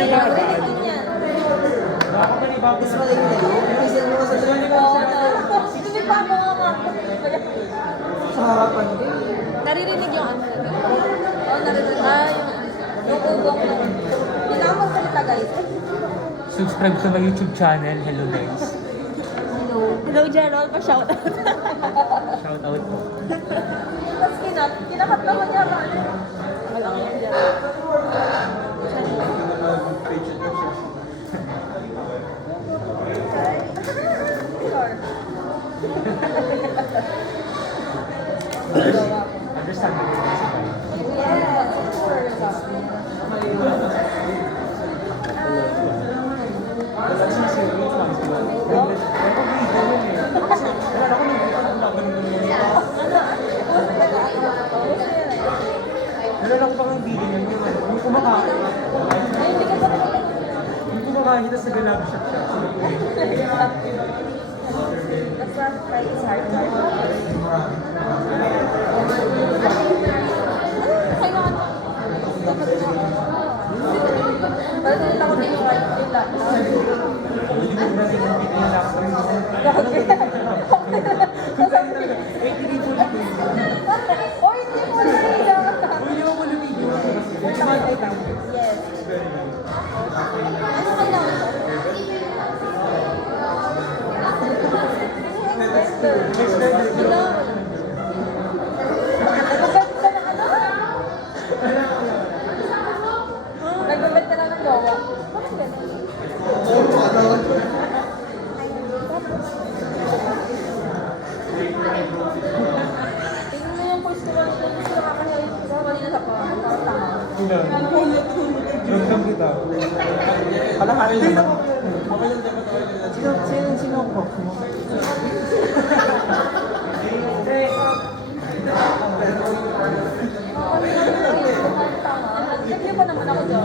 Narinig din yan. Is pala yung dalawa. Isa mo sa dalawa. Hindi pa ako nga. Sa harapan ko. Naririnig yung ano. Oo, naririnig. Yung ubok na. Pinamang salita guys. Subscribe to my YouTube channel. Hello guys. Hello Gerald, pa-shout out. Shout out po. Tapos kinakat naman niya ba? Wala ko yung Gerald. Sure. Understand mo rin kasi tayo. Yes, of course. Nalala ko pa ng video niya. Yung kumakain. Yung kumakain tapos nag-love shot siya. That's not right, it's hard. Kailangan mo. Pero nalala ko din yung right, yung left. Hindi mo na rin yung Or hindi mo nalala. Hindi mo muna video. Yes. Ano kailangan ko? Hello. Nagbabenta ng ano? Nagbabenta lang ng gawa. Bakit ganun? Tingnan mo yung voice ko lang. Gusto nakakahiya sa kanina sa parang tama. Welcome kita. Palakarin naman. Sino ko? Review pa naman ako dyan.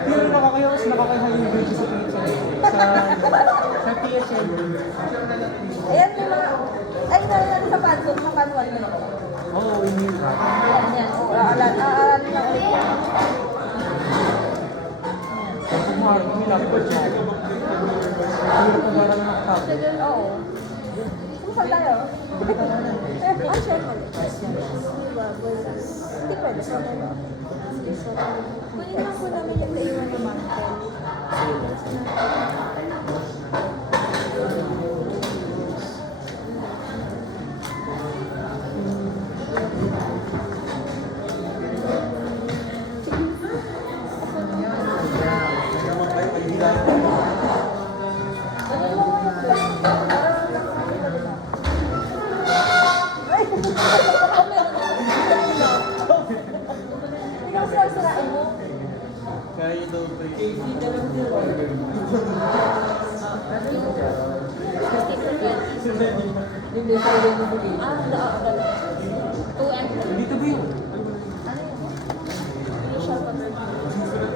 Hindi rin nakakayaw kasi nakakayaw yung video sa PHL. Ayan yung mga... Ay, nalala sa panso. Mga panuan mo na ako. Oo, email ka. Ayan, yan. Aaralin na ulit yan. Kung mahal, kami lang po siya. Hindi ko para na nakakapit. Oo. Saan tayo? Ah, syempre. Hindi pwede. Kunin lang po namin yung naiwan ng mantel. Ikaw sirain mo. Kaya daw ba Dito ba yun?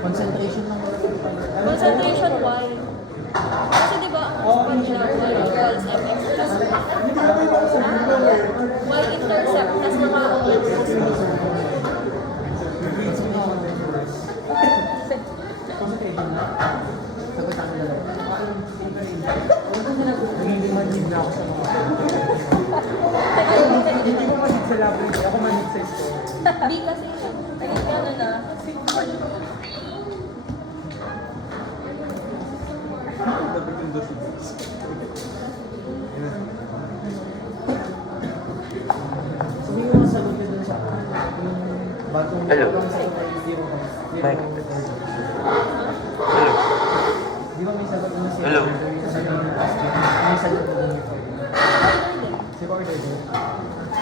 concentration lang. Concentration why? Kasi di ba ang ginagawa equals mx plus y-intercept plus mga Sagot ang dalawa. Hindi manhid na ako sa mga. Hindi ko manhid sa library. Ako manhid sa store. B kasi naging ano na. Sabi ko nga sagot niya dun sa yung batong Hello. zero. Mike. Di ba may sagot mo siya? Hello. May sagot mo dun. Si order din.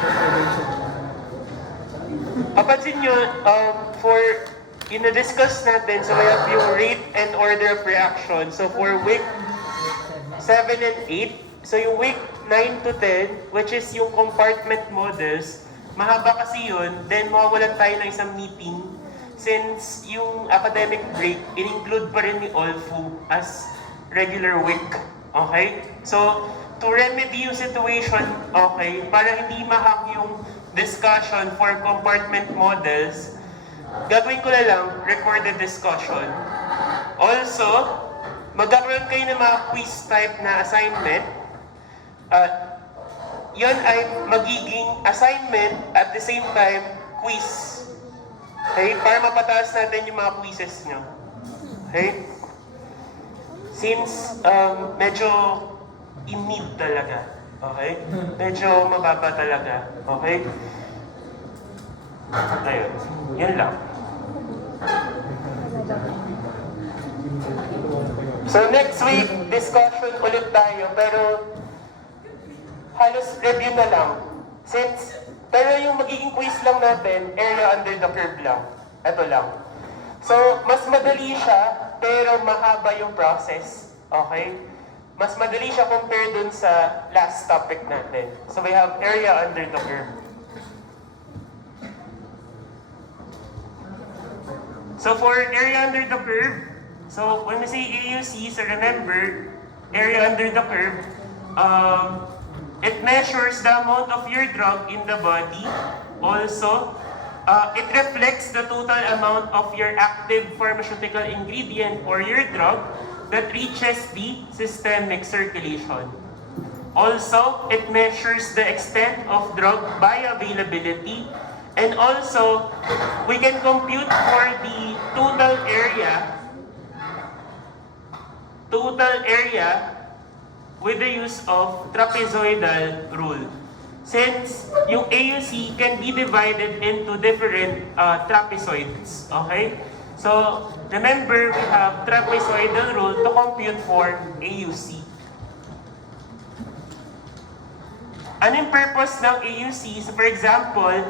Order siya. Kapansin nyo, for ina-discuss natin, so we have yung rate and order of reaction. So for week 7 and 8, so yung week 9 to 10, which is yung compartment models, mahaba kasi yun, then mawawalan tayo ng isang meeting since yung academic break, in-include pa rin ni Olfu as regular week. Okay? So, to remedy yung situation, okay, para hindi mahang yung discussion for compartment models, gagawin ko na lang recorded discussion. Also, magkakaroon kayo ng mga quiz type na assignment. Yun ay magiging assignment at the same time quiz. Okay? Para mapataas natin yung mga quizzes nyo. Okay? Since medyo in need talaga. Okay? Medyo mababa talaga. Okay? Ayun. Yan lang. So next week, discussion ulit tayo, pero halos review na lang. Pero yung magiging quiz lang natin, area under the curve lang. Ito lang. So, mas madali siya, pero mahaba yung process. Okay? Mas madali siya compare dun sa last topic natin. So, we have area under the curve. So, for area under the curve, so when we say AUC, so remember, area under the curve, it measures the amount of your drug in the body. Also, it reflects the total amount of your active pharmaceutical ingredient or your drug that reaches the systemic circulation. Also, it measures the extent of drug bioavailability. And also, we can compute for the total area with the use of trapezoidal rule. Since yung AUC can be divided into different trapezoids. Okay? So, remember, we have trapezoidal rule to compute for AUC. Ano yung purpose ng AUC? So, for example,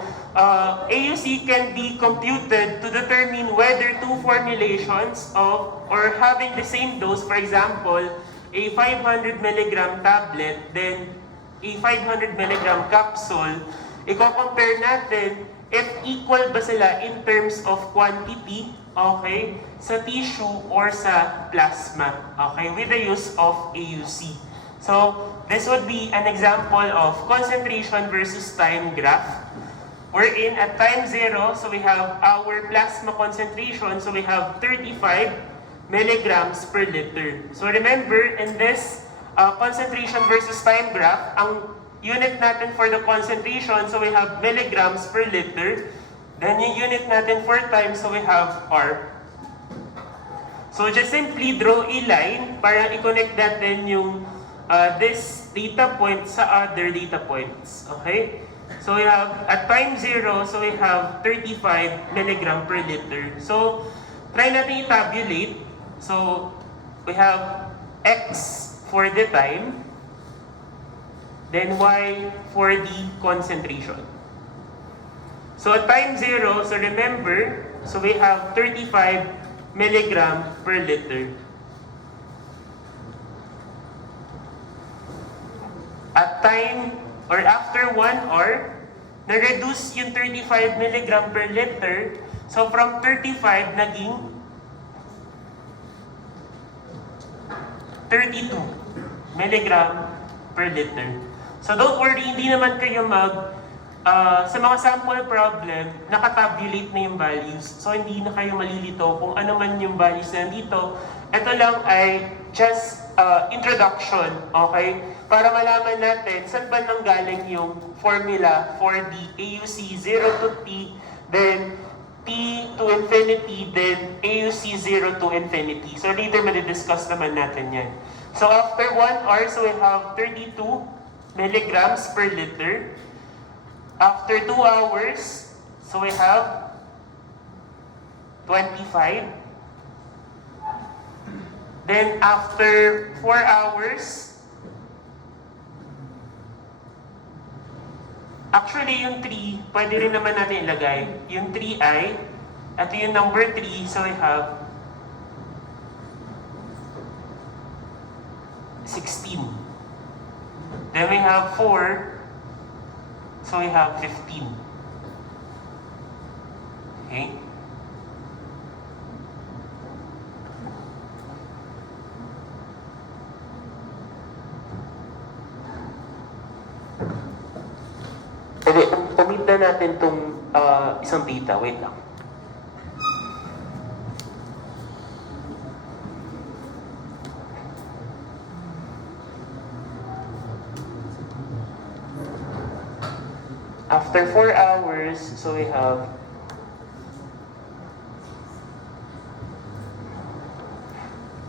AUC can be computed to determine whether two formulations of or having the same dose, for example, a 500 mg tablet, then a 500 mg capsule, i-compare natin if equal ba sila in terms of quantity, okay, sa tissue or sa plasma, okay, with the use of AUC. So, this would be an example of concentration versus time graph. We're in at time 0, so we have our plasma concentration, so we have 35 milligrams per liter. So remember, in this concentration versus time graph, ang unit natin for the concentration, so we have milligrams per liter. Then yung unit natin for time, so we have R. So just simply draw a line para i-connect natin yung this data point sa other data points. Okay? So we have, at time 0, so we have 35 milligram per liter. So, try natin i-tabulate. So, we have X for the time, then Y for the concentration. So, at time 0, so remember, so we have 35 milligram per liter. At time, or after 1 hour, na-reduce yung 35 mg per liter. So, from 35, naging 32 mg per liter. So, don't worry, hindi naman kayo sa mga sample problem, nakatabulate na yung values. So, hindi na kayo malilito kung ano man yung values na nandito. Ito lang ay just introduction, okay? Para malaman natin saan ba nanggaling yung formula for the AUC 0 to T, then T to infinity, then AUC 0 to infinity. So later madidiscuss naman natin yan. So after 1 hour, so we have 32 milligrams per liter. After 2 hours, so we have 25. Then after 4 hours, actually yung 3, pwede rin naman natin ilagay. Yung 3 ay, ito yung number 3, so we have 16. Then we have 4, so we have 15. Okay? Okay, omit na natin itong isang data. Wait lang. After 4 hours, so we have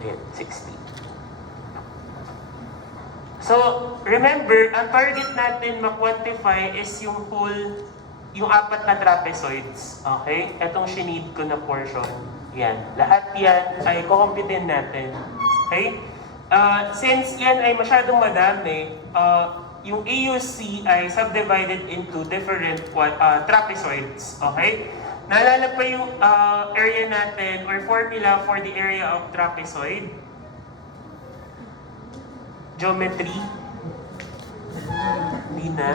ayan, 60. So, remember, ang target natin ma-quantify is yung yung apat na trapezoids. Okay? Etong sinid ko na portion. Yan. Lahat yan ay kukumpitin natin. Okay? Since yan ay masyadong madami, yung AUC ay subdivided into different trapezoids. Okay? Naalala pa yung area natin or formula for the area of trapezoid? Geometry? Hindi na.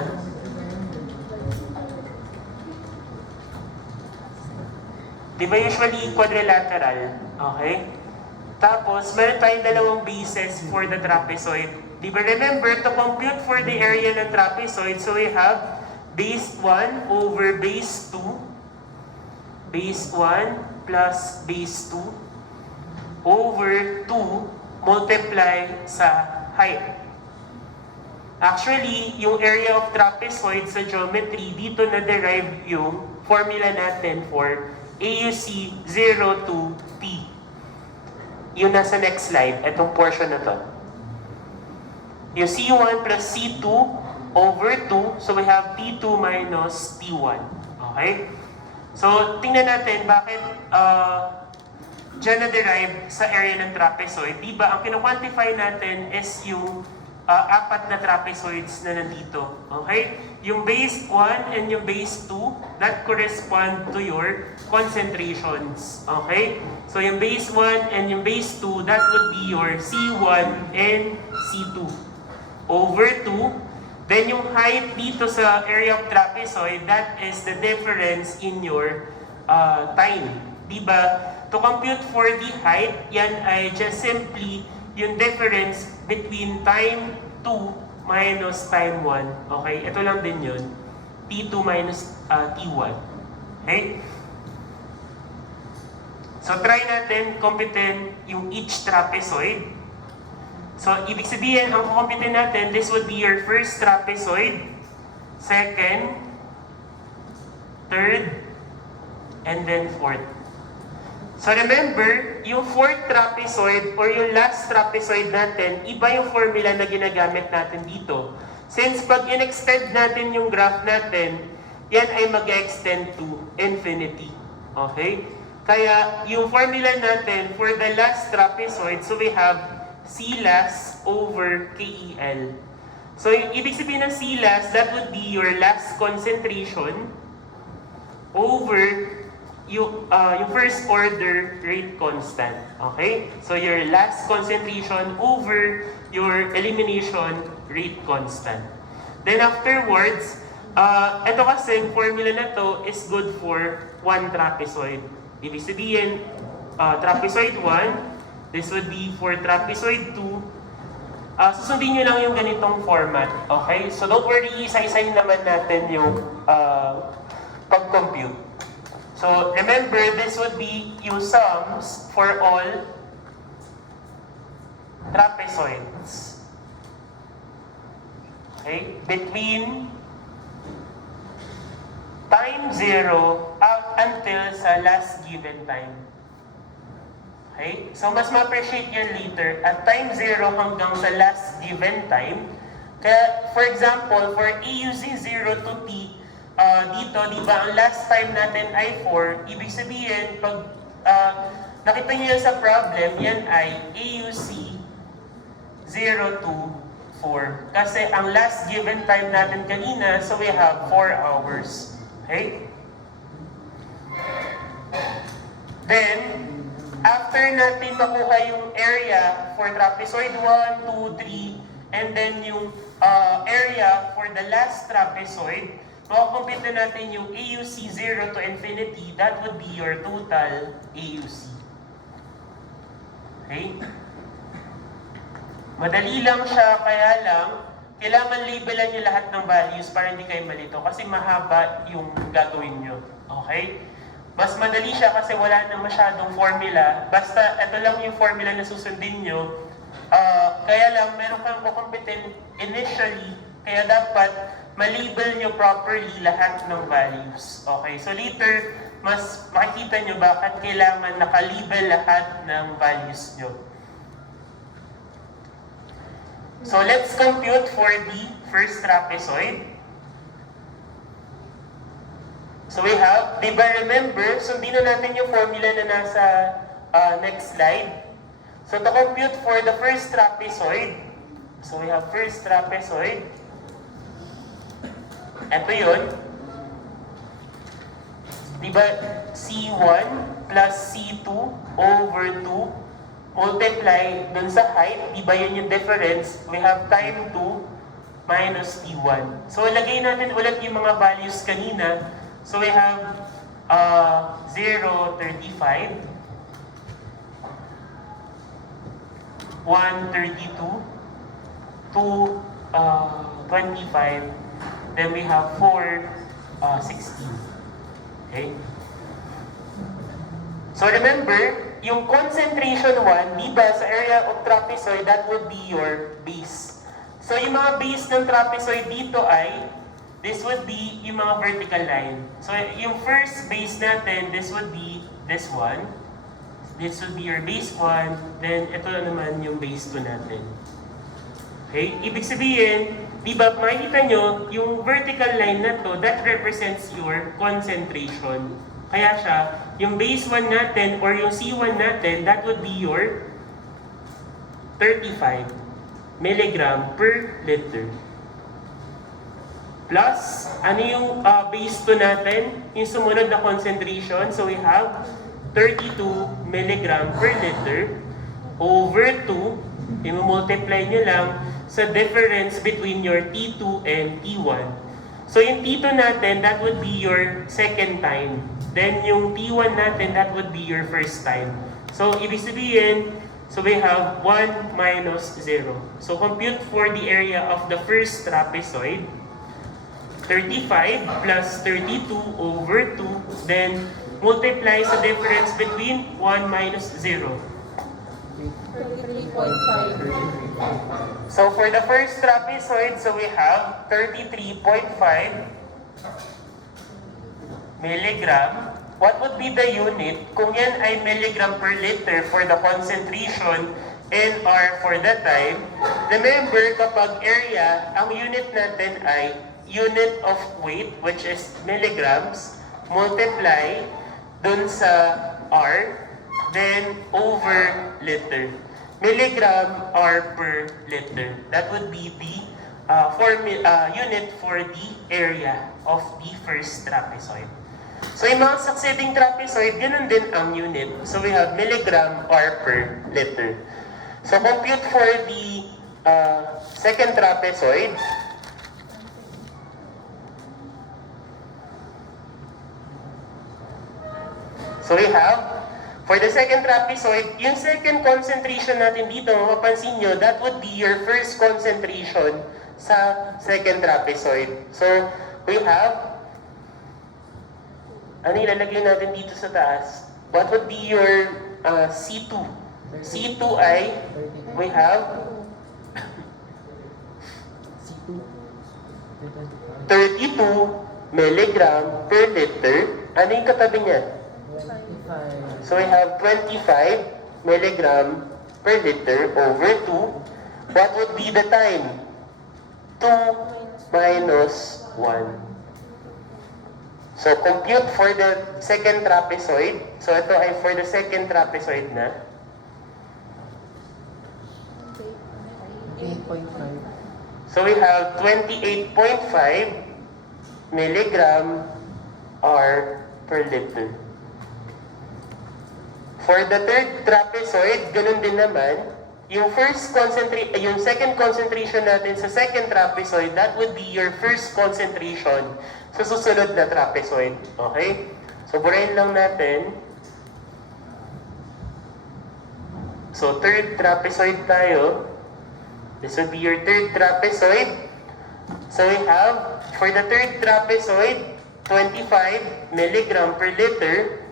Di ba usually quadrilateral? Okay? Tapos, meron tayong dalawang bases for the trapezoid. Di ba remember, to compute for the area ng trapezoid, so we have base 1 over base 2. Base 1 plus base 2 over 2 multiply sa height. Actually, yung area of trapezoid sa geometry, dito na-derive yung formula natin for AUC 0 to T. Yung nasa next slide, itong portion na to. Yung C1 plus C2 over 2, so we have T2 minus T1. Okay? So, tingnan natin bakit dyan na-derive sa area ng trapezoid. Diba, ang kino-quantify natin is yung apat na trapezoids na nandito. Okay? Yung base 1 and yung base 2, that correspond to your concentrations. Okay? So, yung base 1 and yung base 2, that would be your C1 and C2. Over 2, then yung height dito sa area of trapezoid, that is the difference in your time. Diba? To compute for the height, yan ay just simply yung difference between time 2 minus time 1. Okay? Ito lang din yun. T2 minus T1. Okay? So, try natin computin yung each trapezoid. So, ibig sabihin, ang kukumpitin natin, this would be your first trapezoid, second, third, and then fourth. So, remember, yung fourth trapezoid or yung last trapezoid natin, iba yung formula na ginagamit natin dito. Since pag in-extend natin yung graph natin, yan ay mag-extend to infinity. Okay? Kaya, yung formula natin for the last trapezoid, so we have C-last over KEL. So, yung ibig sabihin ng C-last, that would be your last concentration over yung first order rate constant. Okay? So, your last concentration over your elimination rate constant. Then afterwards, ito kasi, formula na to is good for one trapezoid. Ibig sabihin, trapezoid 1, this would be for trapezoid 2. Susundin nyo lang yung ganitong format. Okay? So don't worry, isa-isahin naman natin yung pag-compute. So remember, this would be yung sums for all trapezoids. Okay? Between time 0 out until sa last given time. Okay? So, mas ma-appreciate yan later at time 0 hanggang sa last given time. Kaya, for example, for AUC 0 to T, dito, di ba, ang last time natin ay 4, ibig sabihin, pag nakita nyo yan sa problem, yan ay AUC 0 to 4. Kasi ang last given time natin kanina, so we have 4 hours. Okay? Then, after natin makuha yung area for trapezoid 1, 2, 3, and then yung area for the last trapezoid, makukumpute natin yung AUC 0 to infinity, that would be your total AUC. Okay? Madali lang siya, kaya lang, kailangan labelan nyo lahat ng values para hindi kayo malito kasi mahaba yung gagawin nyo. Okay? Mas madali siya kasi wala na masyadong formula. Basta ito lang yung formula na susundin nyo. Kaya lang, meron kang kukumpitin initially. Kaya dapat, malabel nyo properly lahat ng values. Okay, so later, mas makikita nyo bakit kailangan nakalabel lahat ng values nyo. So let's compute for the first trapezoid. So we have, di ba remember, sundin na natin yung formula na nasa next slide. So to compute for the first trapezoid, so we have first trapezoid. Ito yun. Di ba C1 plus C2 over 2 multiply dun sa height, di ba yun yung difference? We have time 2 minus T1. So lagay natin ulit yung mga values kanina. So we have 0, 35, 1, 32, 2, 25, then we have 4, 16. Okay? So remember, yung concentration 1, di ba, sa area of trapezoid, that would be your base. So yung mga base ng trapezoid dito ay, this would be yung mga vertical line. So yung first base natin, this would be this one. This would be your base 1, then ito naman yung base 2 natin. Okay? Ibig sabihin, di ba, makikita nyo, yung vertical line na to, that represents your concentration. Kaya siya, yung base 1 natin or yung C1 natin, that would be your 35 milligram per liter. Plus, ano yung base 2 natin? Yung sumunod na concentration. So we have 32 milligram per liter over 2. I-multiply nyo lang sa difference between your T2 and T1. So yung T2 natin, that would be your second time. Then yung T1 natin, that would be your first time. So ibig sabihin, so we have 1 minus 0. So compute for the area of the first trapezoid. 35 plus 32 over 2. Then multiply sa difference between 1 minus 0. 33.5. So for the first trapezoid, so we have 33.5 milligram. What would be the unit? Kung yan ay milligram per liter for the concentration and R for the time, remember kapag area, ang unit natin ay unit of weight, which is milligrams, multiply dun sa R, then over liter. Milligram R per liter. That would be the unit for the area of the first trapezoid. So yung mga succeeding trapezoid, ganun din ang unit. So we have milligram R per liter. So compute for the second trapezoid. So we have, for the second trapezoid, yung second concentration natin dito, mapapansin nyo, that would be your first concentration sa second trapezoid. So we have, ano ilalagay natin dito sa taas? What would be your C2? C2 ay, we have C2. 32 milligram per liter. Ano yung katabi niya? 25. So we have 25 milligram per liter over 2. What would be the time? 2 minus 1. So compute for the second trapezoid. So ito ay for the second trapezoid na. 8.5. So we have 28.5 milligram R per liter. For the third trapezoid, ganun din naman. Yung second concentration natin sa second trapezoid, that would be your first concentration sa susunod na trapezoid. Okay? So burahin lang natin. So third trapezoid tayo. This would be your third trapezoid. So we have, for the third trapezoid, 25 milligram per liter.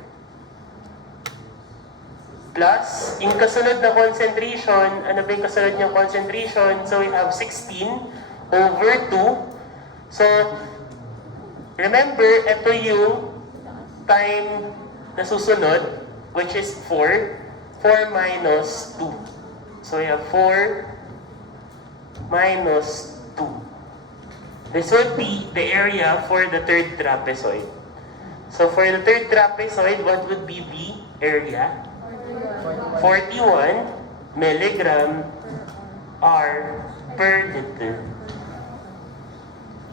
Plus, yung kasunod na concentration, ano ba yung kasunod niyang concentration? So we have 16 over 2. So, remember, ito yung time na susunod, which is 4. 4 minus 2. So, we have 4 minus 2. This would be the area for the third trapezoid. So, for the third trapezoid, what would be the area? 41 milligram R per liter.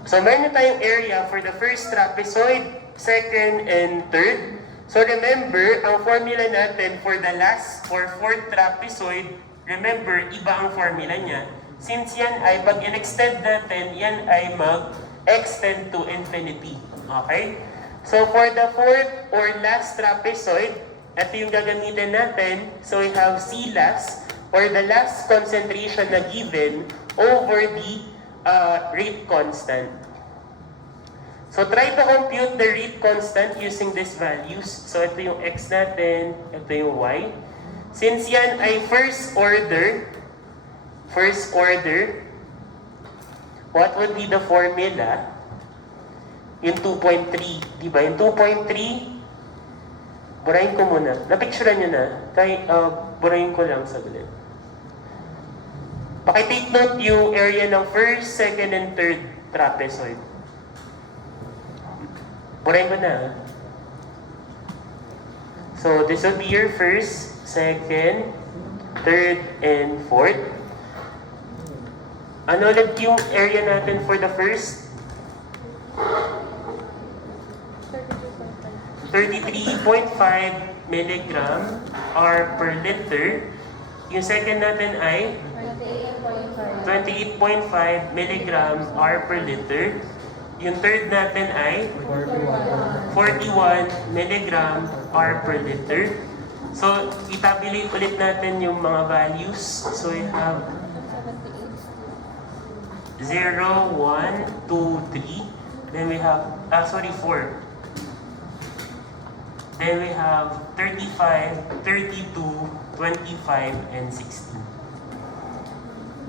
So, meron na tayong area for the first trapezoid, second, and third. So, remember, ang formula natin for the last or fourth trapezoid, remember, iba ang formula niya. Since yan ay, pag in-extend natin, yan ay mag-extend to infinity. Okay? So, for the fourth or last trapezoid, ito yung gagamitin natin. So, we have C last, or the last concentration na given over the rate constant. So, try to compute the rate constant using these values. So, ito yung X natin, ito yung Y. Since yan ay first order, what would be the formula? Yung 2.3, di ba? Yung 2.3, burahin ko muna. Napicturean nyo na. Burahin ko lang saglit. Pakitake note yung area ng first, second, and third trapezoid. Burahin ko na. So, this will be your first, second, third, and fourth. Ano ulit yung area natin for the first? 33.5 milligram R per liter. Yung second natin ay 28.5 milligram R per liter. Yung third natin ay 41 milligram R per liter. So, itabulate ulit natin yung mga values. So, we have 0, 1, 2, 3. Then we have, 4. Then we have 35, 32, 25, and 16.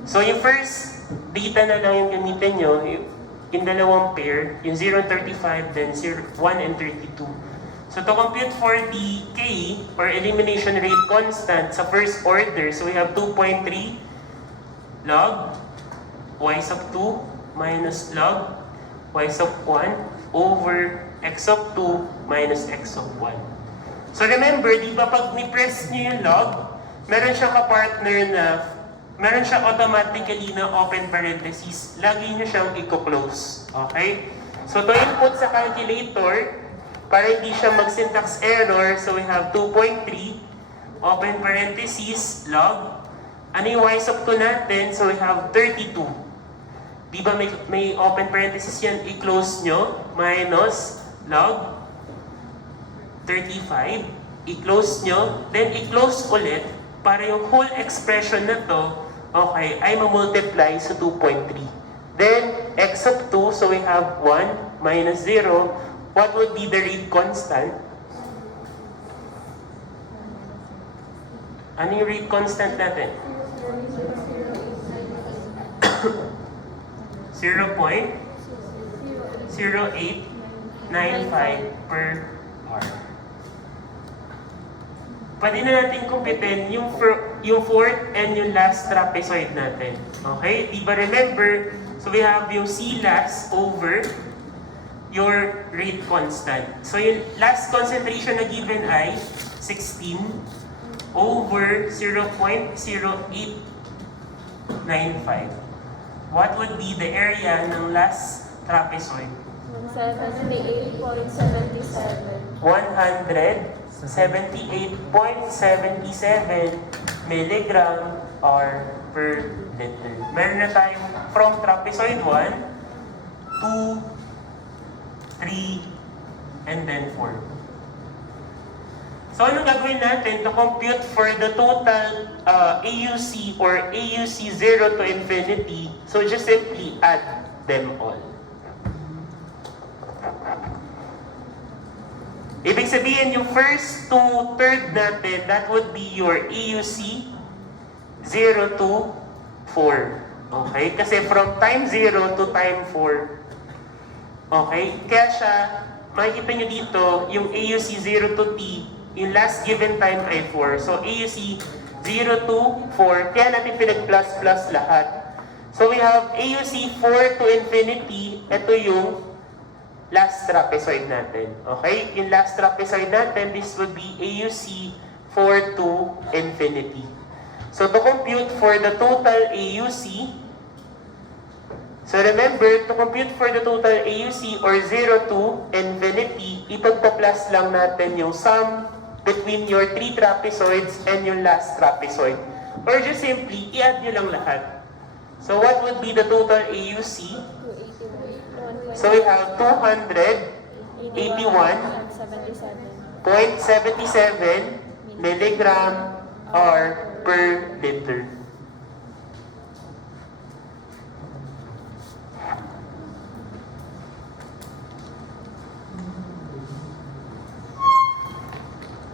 So, yung first data na lang yung gamitin nyo, yung dalawang pair, yung 0 and 35, then 1 and 32. So, to compute for the K, or elimination rate constant sa first order, so we have 2.3 log y sub 2 minus log y sub 1 over x sub 2 minus x sub 1. So, remember, di ba pag ni-press nyo yung log, meron siyang kapartner na meron siya automatically na open parenthesis. Lagi nyo siyang i-close. Okay? So, to input sa calculator, para hindi siya mag-syntax error, so we have 2.3, open parenthesis, log. Ano yung y sub 2 natin? So, we have 32. Di ba may open parenthesis yan? I-close nyo. Minus log 35. I-close nyo. Then, i-close ulit para yung whole expression na to, okay, ay mamultiply sa 2.3. Then, x sub 2, so we have 1 minus 0. What would be the rate constant? Ano yung rate constant natin? 0.0895 per hour. Pwede na natin kumpitin yung fourth and yung last trapezoid natin. Okay? Diba remember, so we have yung C last over your rate constant. So yung last concentration na given ay 16 over 0.0895. What would be the area ng last trapezoid? 178.77. 178.77 milligram R per liter. Meron na tayong from trapezoid 1, 2, 3, and then 4. So, anong gagawin natin to compute for the total AUC or AUC 0 to infinity? So, just simply add them all. Ibig sabihin, yung first to third natin, that would be your AUC 0 to 4. Okay? Kasi from time 0 to time 4, Okay? Kaya siya, makikita nyo dito, yung AUC 0 to T, yung last given time ay 4. So, AUC 0 to 4, kaya natin pinag-plus-plus lahat. So, we have AUC 4 to infinity, ito yung last trapezoid natin. Okay? Yung last trapezoid natin, this would be AUC 4 to infinity. So, to compute for the total AUC, so remember, to compute for the total AUC or 0 to infinity, ipagpa-plus lang natin yung sum between your 3 trapezoids and yung last trapezoid. Or just simply, i-add nyo lang lahat. So what would be the total AUC? 281. So we have 281.77 milligram or per liter.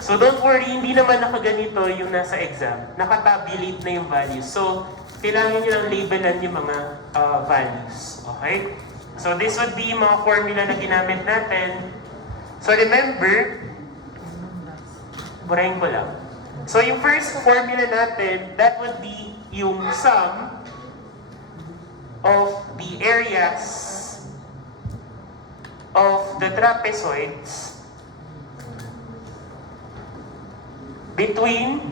So don't worry, hindi naman nakaganito yung nasa exam. Nakatabulate na yung values. So, kailangan nyo lang labelan yung mga values. Okay? So this would be yung mga formula na ginamit natin. So remember, burahin ko lang. So yung first formula natin, that would be yung sum of the areas of the trapezoids between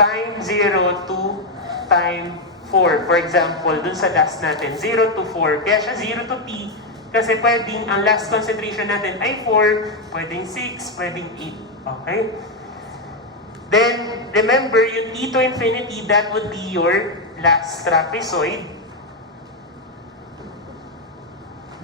time 0 to time 4. For example, dun sa last natin, 0 to 4. Kaya siya 0 to T kasi pwedeng ang last concentration natin ay 4, pwedeng 6, pwedeng 8. Okay? Then, remember, yung T to infinity, that would be your last trapezoid.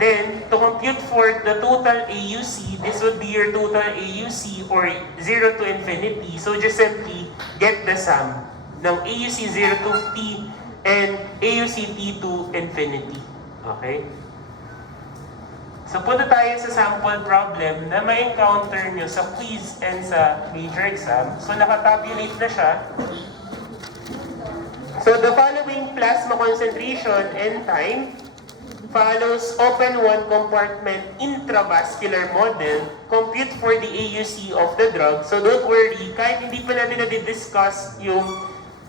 Then, to compute for the total AUC, this would be your total AUC or 0 to infinity. So, just simply get the sum ng AUC 0 to T and AUC T to infinity. Okay? So, punta tayo sa sample problem na ma-encounter nyo sa quiz and sa major exam. So, nakatabulate na siya. So, the following plasma concentration and time follows open one compartment intravascular model, compute for the AUC of the drug. So don't worry, kahit hindi pa natin na-discuss yung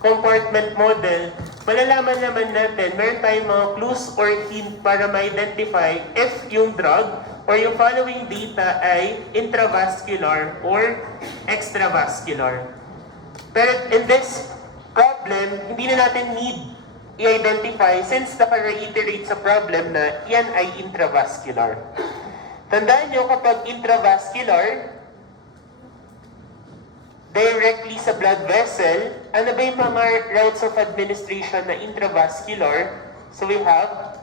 compartment model, malalaman naman natin, meron tayong mga clues or hint para ma-identify if yung drug or yung following data ay intravascular or extravascular. Pero in this problem, hindi na natin need i-identify since naka-reiterate sa problem na yan ay intravascular. Tandaan nyo kapag intravascular, directly sa blood vessel, ano ba yung mga routes of administration na intravascular? So we have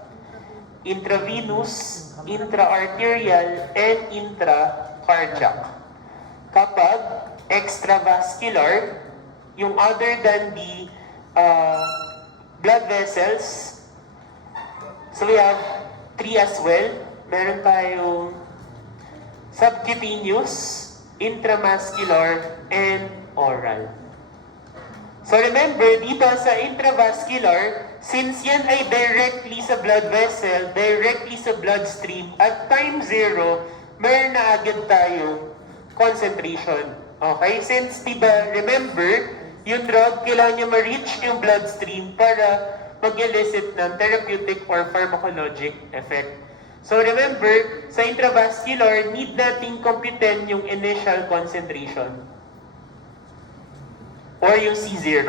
intravenous, intra-arterial, and intracardiac. Kapag extravascular, yung other than the blood vessels, so we have 3 as well. Meron tayong subcutaneous, intramuscular, and oral. So remember, dito sa intravascular, since yan ay directly sa blood vessel, directly sa bloodstream, at time 0, meron na agad tayong concentration. Okay? Since, diba, remember, yung drug, kailangan niya ma-reach yung bloodstream para mag-elicit ng therapeutic or pharmacologic effect. So remember, sa intravascular, need nating computin yung initial concentration or yung C0.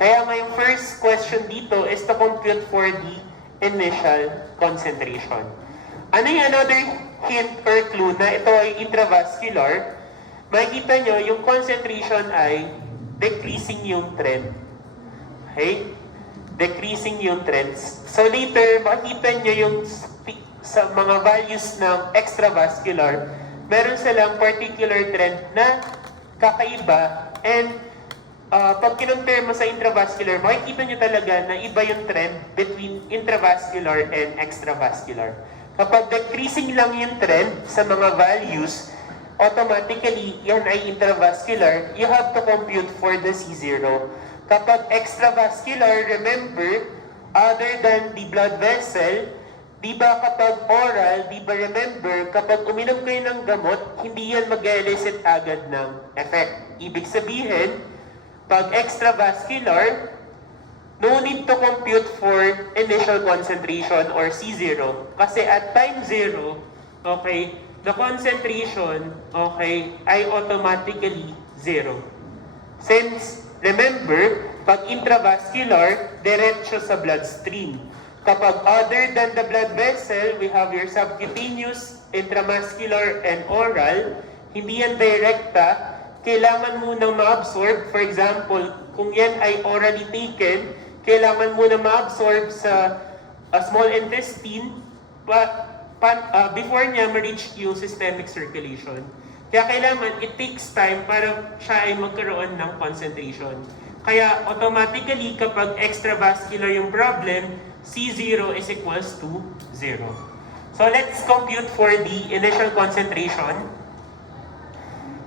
Kaya nga yung first question dito is to compute for the initial concentration. Ano yung another hint or clue na ito ay intravascular? Makikita nyo, yung concentration ay decreasing yung trend. Okay? Decreasing yung trends. So later, makikita nyo yung sa mga values ng extravascular, meron silang particular trend na kakaiba. And pag kinumpare mo sa intravascular, makikita nyo talaga na iba yung trend between intravascular and extravascular. Kapag decreasing lang yung trend sa mga values, automatically, yan ay intravascular, you have to compute for the C0. Kapag extravascular, remember, other than the blood vessel, di ba kapag oral, di ba remember, kapag uminom kayo ng gamot, hindi yan mag-elicit agad ng effect. Ibig sabihin, pag extravascular, no need to compute for initial concentration or C0. Kasi at time 0, okay, the concentration, okay, ay automatically 0. Since, remember, pag intravascular, diretso sa bloodstream. Kapag other than the blood vessel, we have your subcutaneous, intramuscular, and oral, hindi yan direkta, kailangan munang ma-absorb. For example, kung yan ay orally taken, kailangan muna ma-absorb sa small intestine before niya ma-reach yung systemic circulation. Kaya kailangan, it takes time para siya ay magkaroon ng concentration. Kaya automatically, kapag extravascular yung problem, C0 is equals to 0. So let's compute for the initial concentration.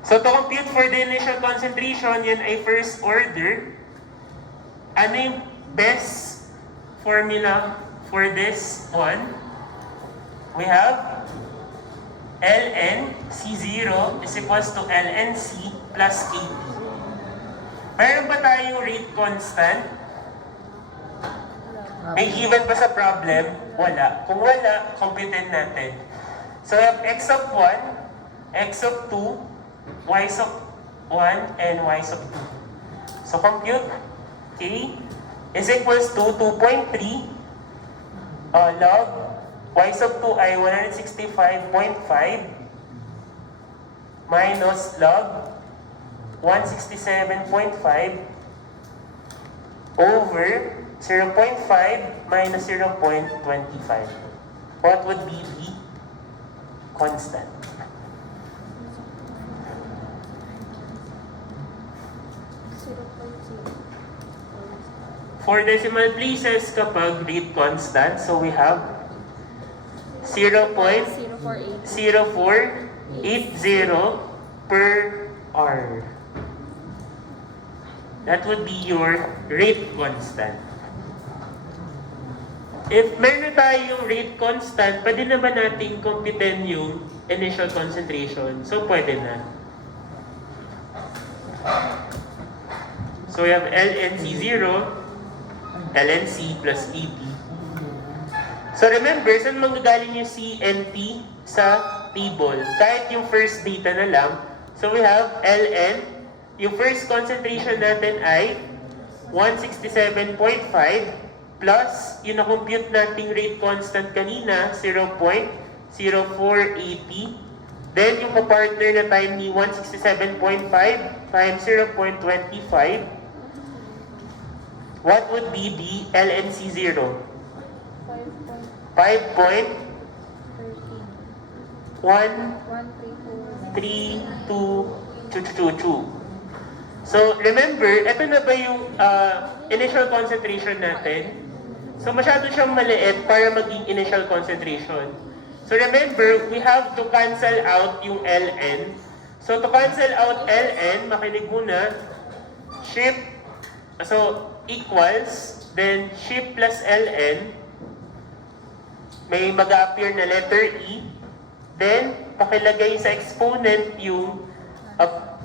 So to compute for the initial concentration, yan ay first order. Ano yung best formula for this one? We have ln C0 is equals to ln C plus AP. Meron ba tayong rate constant? May given ba sa problem? Wala. Kung wala, computein natin. So we have x of 1, x of 2, y of 1, and y of 2. So compute k is equals to 2.3 log y sub 2 ay 165.5 minus log 167.5 over 0.5 minus 0.25. What would be the constant? For decimal places, kapag rate constant, so we have 0.0480 per hour. That would be your rate constant. If meron tayong rate constant, pwede naman natin computein yung initial concentration. So, pwede na. So, we have lnC0, lnC plus AP. So, remember, saan manggagaling yung C and P sa table? Kahit yung first data na lang. So, we have ln. Yung first concentration natin ay 167.5 plus yung na-compute nating rate constant kanina, 0.0480. Then, yung pa-partner na time ni 167.5 times 0.25. What would be the lnC0? 5.132222. So, remember, ito na ba yung initial concentration natin? So, masyado siyang maliit para maging initial concentration. So, remember, we have to cancel out yung ln. So, to cancel out ln, makinig muna, shift, so, equals, then shift plus ln, may mag-appear na letter E, then, pakilagay sa exponent yung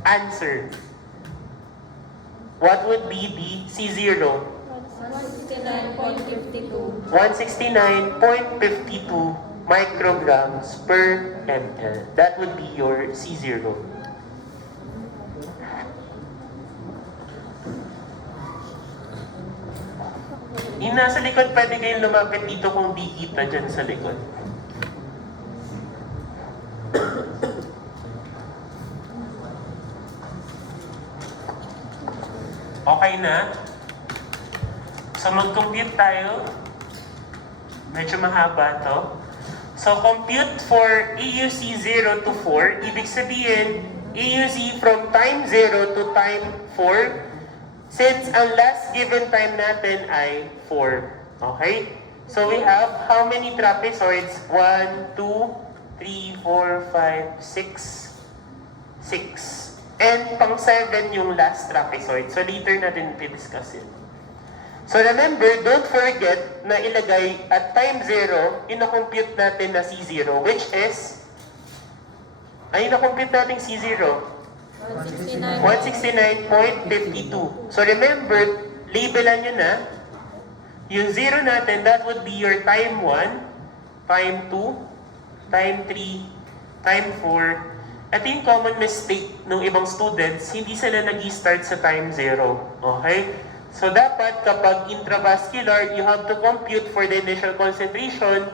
answer. What would be the C0? 169.52. 169.52 micrograms per ml. That would be your C0. Yung nasa likod, pwede kayong lumapit dito kung di kita dyan sa likod. Okay na? So, mag-compute tayo. Medyo mahaba to. So, compute for AUC 0 to 4. Ibig sabihin, AUC from time 0 to time 4. Since ang last given time natin ay 4. Okay? So, we have how many trapezoids? 1, 2, 3, 4, 5, 6. 6. And pang 7 yung last trapezoid. So later natin i-discuss it. So remember, don't forget na ilagay at time 0, ina-compute natin na C0, which is, ay ina-compute natin C0, 169.52. So remember, labelan nyo na, yung 0 natin, that would be your time 1, time 2, time 3, time 4. Ito yung common mistake ng ibang students, hindi sila nag-start sa time 0. Okay? So dapat kapag intravascular, you have to compute for the initial concentration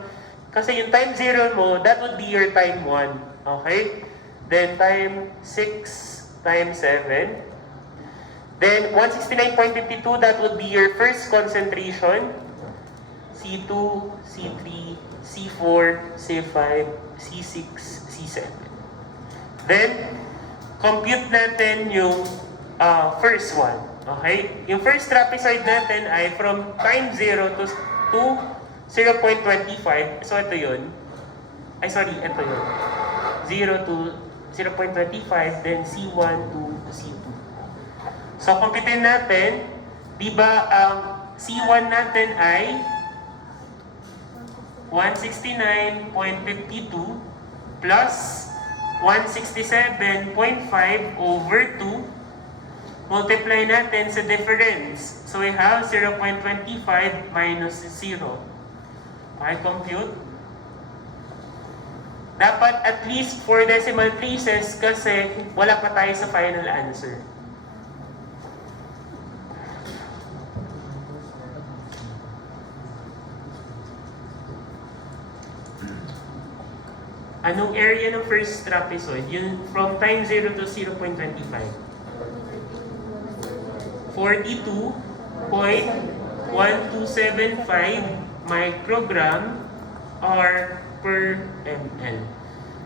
kasi yung time 0 mo, that would be your time 1. Okay? Then time 6, time 7. Then 169.52, that would be your first concentration. C2, C3, C4, C5, C6, C7. Then, compute natin yung first one. Okay? Yung first trapezoid natin ay from time 0 to 0.25. So, ito yun. Ay, sorry, ito yun. 0 to 0.25, then C1 to C2. So, computein natin, di ba ang C1 natin ay 169.52 plus 167.5 over 2. Multiply natin sa difference. So we have 0.25 minus 0. Okay, compute. Dapat at least 4 decimal places kasi wala pa tayo sa final answer. Anong area ng first trapezoid? Yun from time 0 to 0.25. 42.1275 microgram R per ml.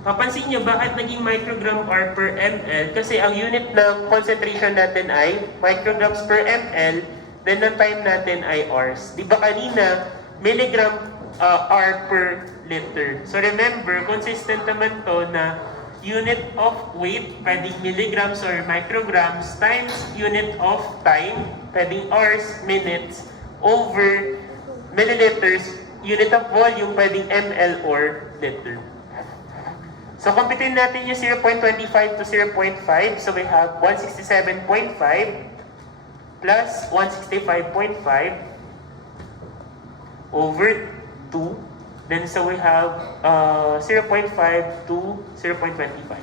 Papansin nyo, bakit naging microgram R per ml? Kasi ang unit ng concentration natin ay micrograms per ml, then ang time natin ay Rs. Di ba kanina, milligram R per liter. So remember, consistent naman to na unit of weight, pwedeng milligrams or micrograms, times unit of time, pwedeng hours, minutes, over milliliters, unit of volume, pwedeng ml or liter. So, computein natin yung 0.25 to 0.5. So, we have 167.5 plus 165.5 over 2. Then, so we have 0.5 to 0.25.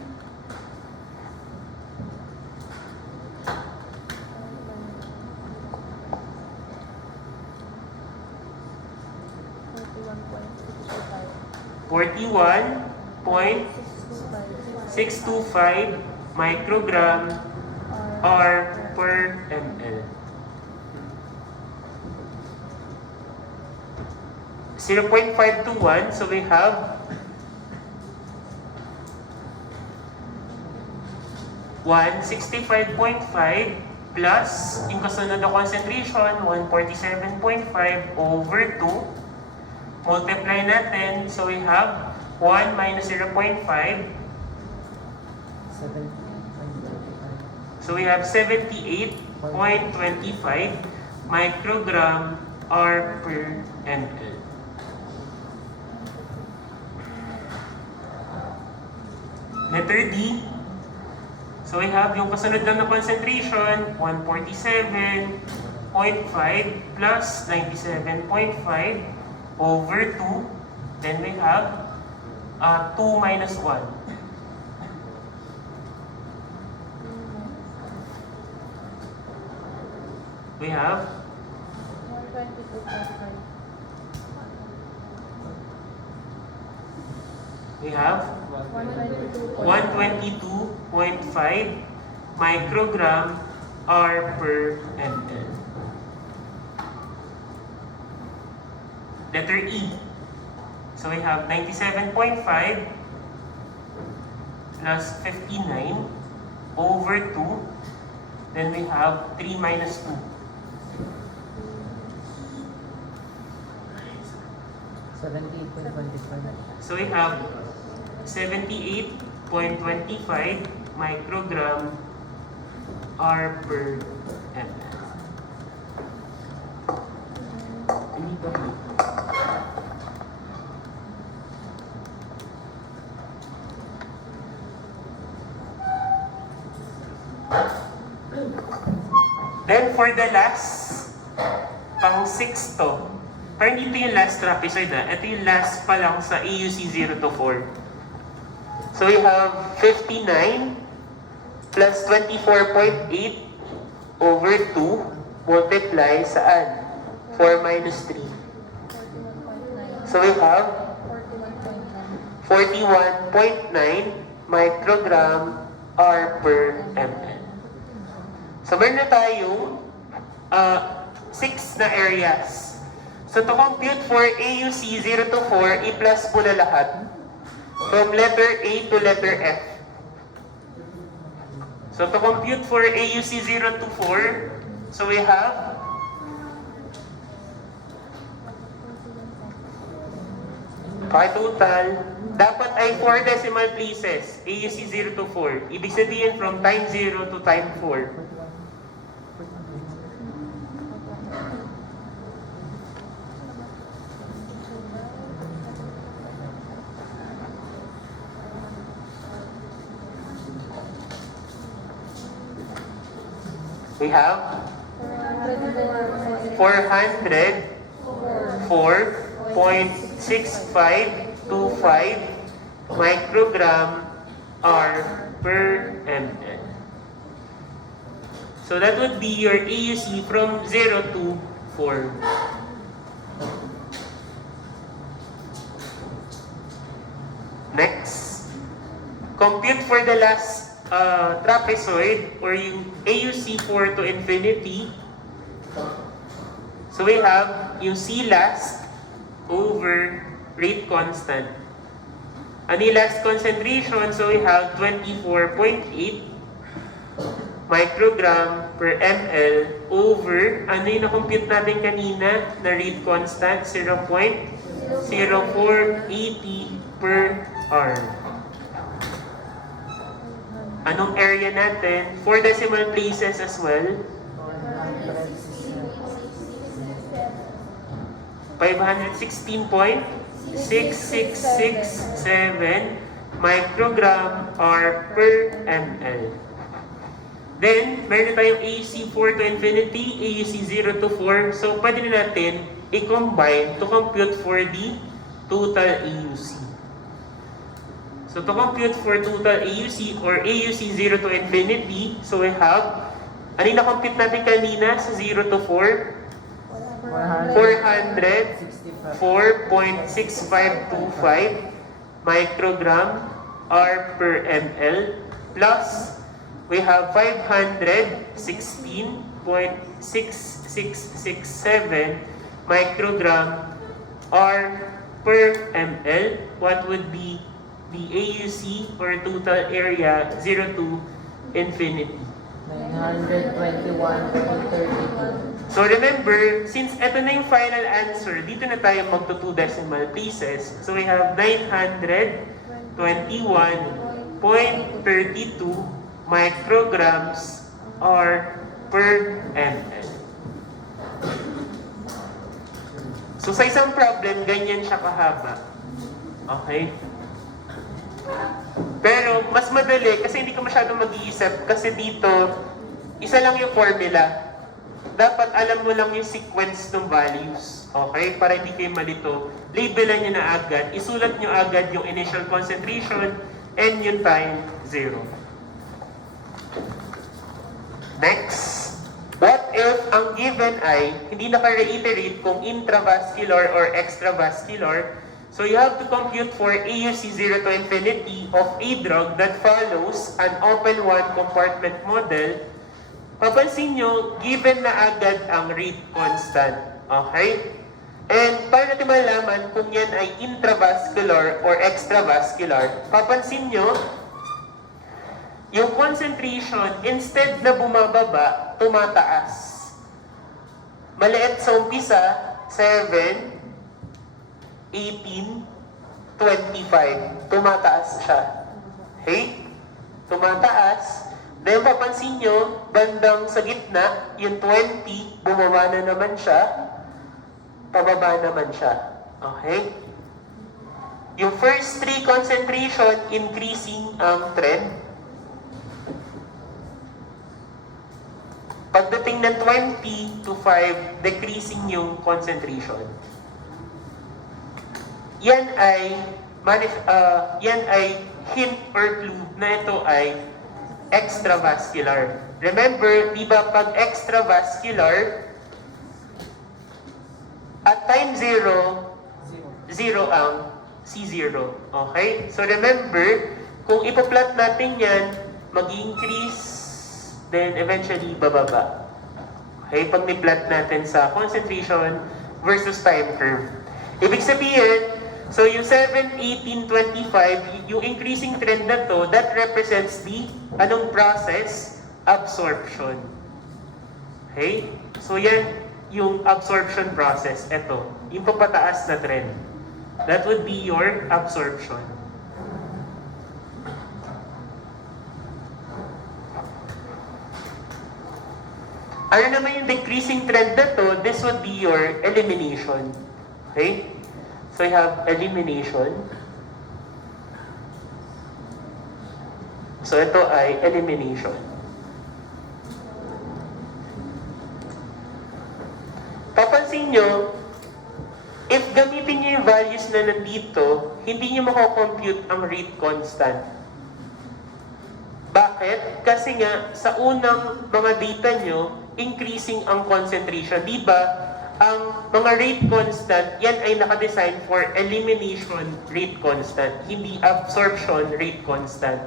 .625 microgram R per ml. 0.5 to 1, so we have 165.5 plus yung kasunod na concentration, 147.5 over 2. Multiply natin, so we have 1 minus 0.5. So we have 78.25 microgram R per ml. Letter D. So we have yung kasunod lang na concentration, 147.5 plus 97.5 over 2. Then we have 2 minus 1. We have 122.5 microgram R per ml. Letter E. So we have 97.5 plus 59 over 2. Then we have 3 minus 2. So we have 78.25 microgram R per ml. Dito. Then for the last, pang 6 to, parang dito yung last trapezoid ito yung last pa lang sa AUC 0 to 4. So we have 59 plus 24.8 over 2 multiply saan? 4 minus 3. So we have 41.9 microgram R per ml. So meron na tayong 6 na areas. So to compute for AUC 0 to 4, i-plus mo na lahat from letter A to letter F. So to compute for AUC 0 to 4, so we have total, dapat ay 4 decimal places, AUC 0 to 4. Ibig sabihin from time 0 to time 4. We have 404.6525 microgram R per ml. So that would be your AUC from 0 to 4. Next, compute for the last trapezoid or yung AUC 4 to infinity. So we have yung C last over rate constant. Ano yung last concentration? So we have 24.8 microgram per ml over, ano yung na-compute natin kanina na rate constant? 0.0480 per R. Anong area natin? 4 decimal places as well. 516.6667 microgram R per ml. Then, meron tayong AUC 4 to infinity, AUC 0 to 4. So, pwede na natin i-combine to compute for the total AUC. So, to compute for total AUC or AUC 0 to infinity, so we have, ano yung na-compute natin kanina sa 0 to 4? 404.6525 microgram R per ml plus we have 516.6667 microgram R per ml. What would be the AUC or total area 0 to infinity? 921.32. So remember, since ito na yung final answer, dito na tayo magto 2 decimal places. So we have 921.32 micrograms R per ml. So sa isang problem, ganyan siya kahaba. Okay? Pero mas madali kasi hindi ka masyadong mag-iisip kasi dito, isa lang yung formula. Dapat alam mo lang yung sequence ng values. Okay? Para hindi kayo malito. Labelan nyo na agad. Isulat nyo agad yung initial concentration and yung time 0. Next. What if ang given ay hindi naka-reiterate kung intravascular or extravascular? So you have to compute for AUC 0 to infinity of a drug that follows an open one compartment model. Papansin nyo, given na agad ang rate constant. Okay? And para natin malaman kung yan ay intravascular or extravascular, papansin nyo, yung concentration, instead na bumababa, tumataas. Maliit sa umpisa, 7, 18, 25. Tumataas siya. Okay? Tumataas. Then papansin nyo, bandang sa gitna, yung 20, bumaba na naman siya, pababa naman siya. Okay? Yung first 3 concentration, increasing ang trend. Pagdating ng 20 to 5, decreasing yung concentration. Yan ay hint or clue na ito ay extravascular. Remember, di ba pag extravascular, at time 0, 0 ang C0. Okay? So remember, kung ipa-plot natin yan, mag-increase, then eventually bababa. Okay? Pag ni-plot natin sa concentration versus time curve. Ibig sabihin, so yung 7, 18, 25, yung increasing trend na to, that represents the anong process? Absorption. Okay? So yan yung absorption process. Ito, yung papataas na trend. That would be your absorption. Ano naman yung decreasing trend na to? This would be your elimination. Okay? So you have elimination. So ito ay elimination. Papansin nyo, if gamitin nyo yung values na nandito, hindi nyo makakompute ang rate constant. Bakit? Kasi nga, sa unang mga data nyo, increasing ang concentration. Diba? Ang mga rate constant, yan ay nakadesign for elimination rate constant, hindi absorption rate constant.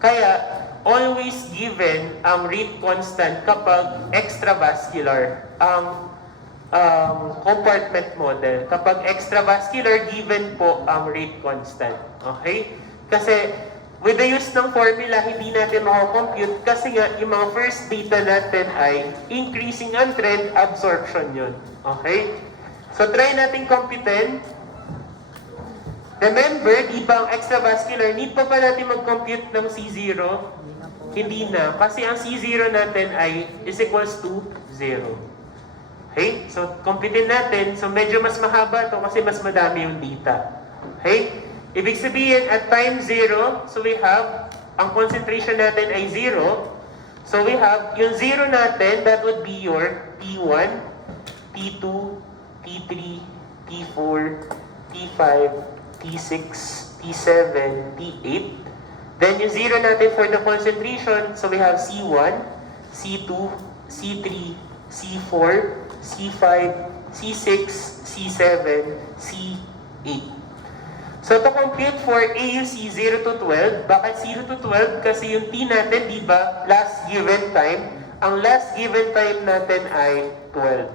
Kaya, always given ang rate constant kapag extravascular ang compartment model. Kapag extravascular, given po ang rate constant. Okay? Kasi, with the use ng formula, hindi natin makakompute kasi nga, yung mga first data natin ay increasing ang trend, absorption yun. Okay? So, try natin computein. Remember, di ba ang extravascular, need pa natin mag-compute ng C0? Hindi na. Kasi ang C0 natin ay is equals to 0. Okay? So, computein natin. So, medyo mas mahaba ito kasi mas madami yung data. Okay? Ibig sabihin, at time 0, so we have, ang concentration natin ay 0. So we have, yung 0 natin, that would be your T1, T2, T3, T4, T5, T6, T7, T8. Then yung 0 natin for the concentration, so we have C1, C2, C3, C4, C5, C6, C7, C8. So to compute for AUC 0 to 12, bakit 0 to 12? Kasi yung T natin, di ba, last given time, ang last given time natin ay 12.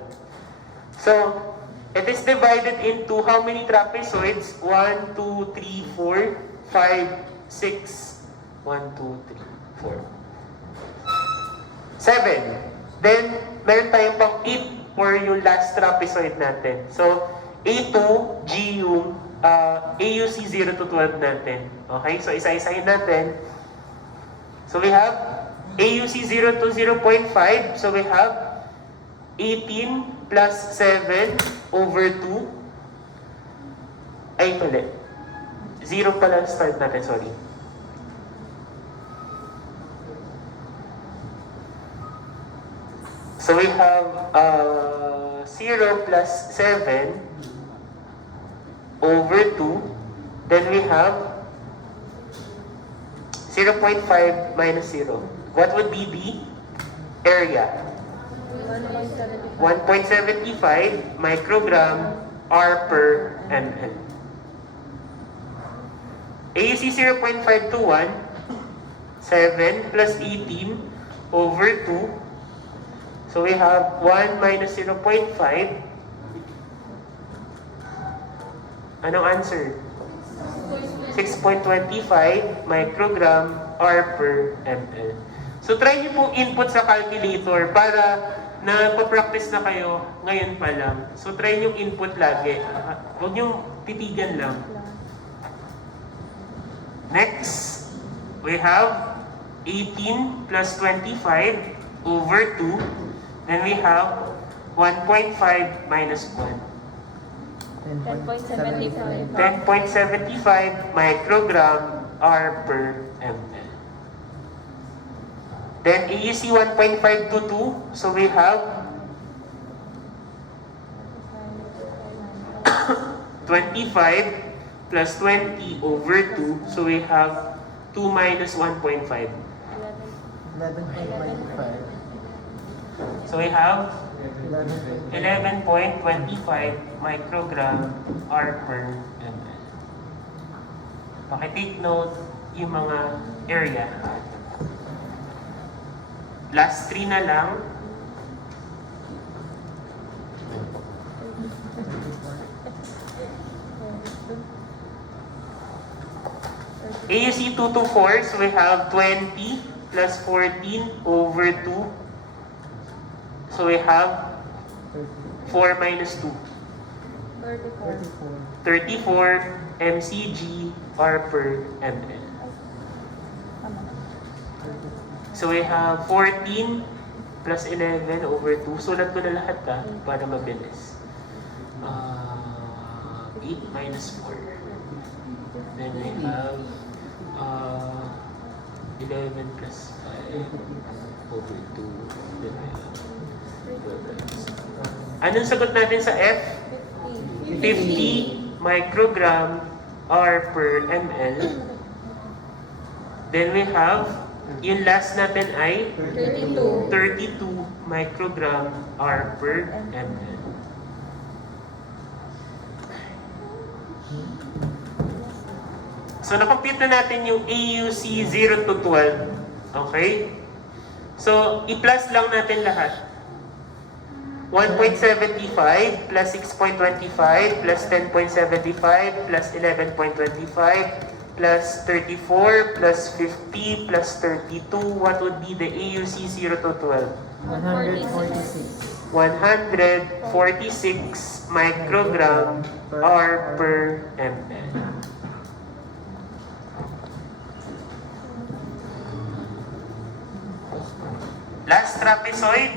So, it is divided into how many trapezoids? 1, 2, 3, 4, 5, 6, 1, 2, 3, 4. 7. Then, meron tayong pang 8 for yung last trapezoid natin. So, A2, G yung AUC 0 to 12 natin. Okay? So, isa-isahin natin. So, we have AUC 0 to 0.5. So, we have 18 plus 7 over 2. Ay, mali. 0 pala start natin, sorry. So, we have 0 plus 7 over 2, then we have 0.5 minus 0. What would be the area? 1.75 microgram R per ml. AUC 0.521, 7 plus 18 over 2. So we have 1 minus 0.5. Anong answer? 6.25 microgram R per ml. So try niyo pong input sa calculator para na-practice na kayo ngayon pa lang. So try niyo input lagi. Huwag niyo titigan lang. Next, we have 18 plus 25 over 2. Then we have 1.5 minus 1. 10.75. 10.75 microgram R per ml. Then AUC 1.5 to 2. So we have 25 plus 20 over 2. So we have 2 minus 1.5. 11.95. So we have 11. 11.25 microgram R per ml. Paki-take note yung mga area. Last 3 na lang. AUC 2 to 4, so we have 20 plus 14 over 2. So we have 4 minus 2. 34. 34 mcg R per ml. So we have 14 plus 11 over 2. Sulat ko na lahat para mabilis. 8 minus 4. Then we have 11 plus 5 over 2. Then we have 12. Anong sagot natin sa F? 50 microgram R per ml. Then we have, yung last natin ay 32 microgram R per ml. So, na-compute na natin yung AUC 0 to 12. Okay? So, i-plus lang natin lahat. 1.75 plus 6.25 plus 10.75 plus 11.25 plus 34 plus 50 plus 32. What would be the AUC 0 to 12? 146. 146 microgram R per ml. Last trapezoid,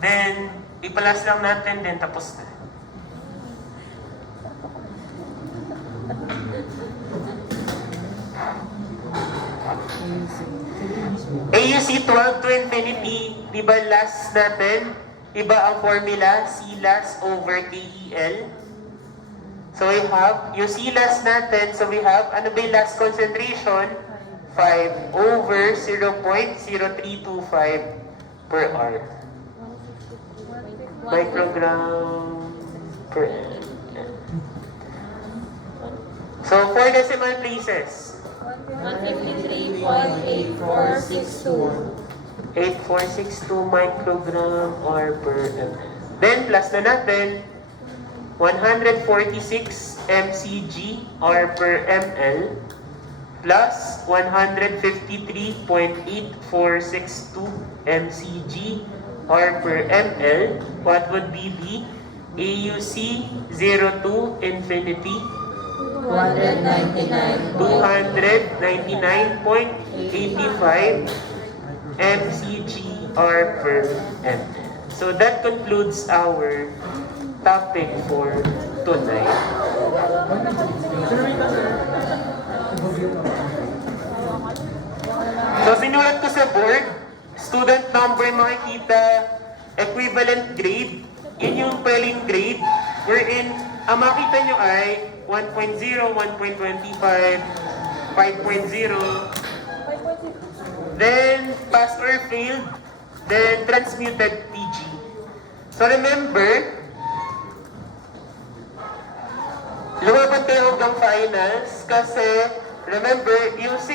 then ipalas lang natin, then tapos na. AUC 12 to infinity, di ba last natin? Iba ang formula, C last over KEL. So we have, yung C last natin, so we have, ano ba yung last concentration? 5 over 0.0325 per R. Microgram per ml. So, 4 decimal places. 153.8462. 8462 microgram R per ml. Then, plus na natin, 146 mcg R per ml plus 153.8462 mcg R per ml. What would be the AUC 0 to infinity? 299.85 mcg R per ml. So that concludes our topic for tonight. So sinulat ko sa board, student number makikita, equivalent grade, yun yung prelim grade, wherein ang makita nyo ay 1.0, 1.25, 5.0, then pass or failed, then transmuted PG. So remember, lumabot kayo hanggang finals kasi remember, yung 6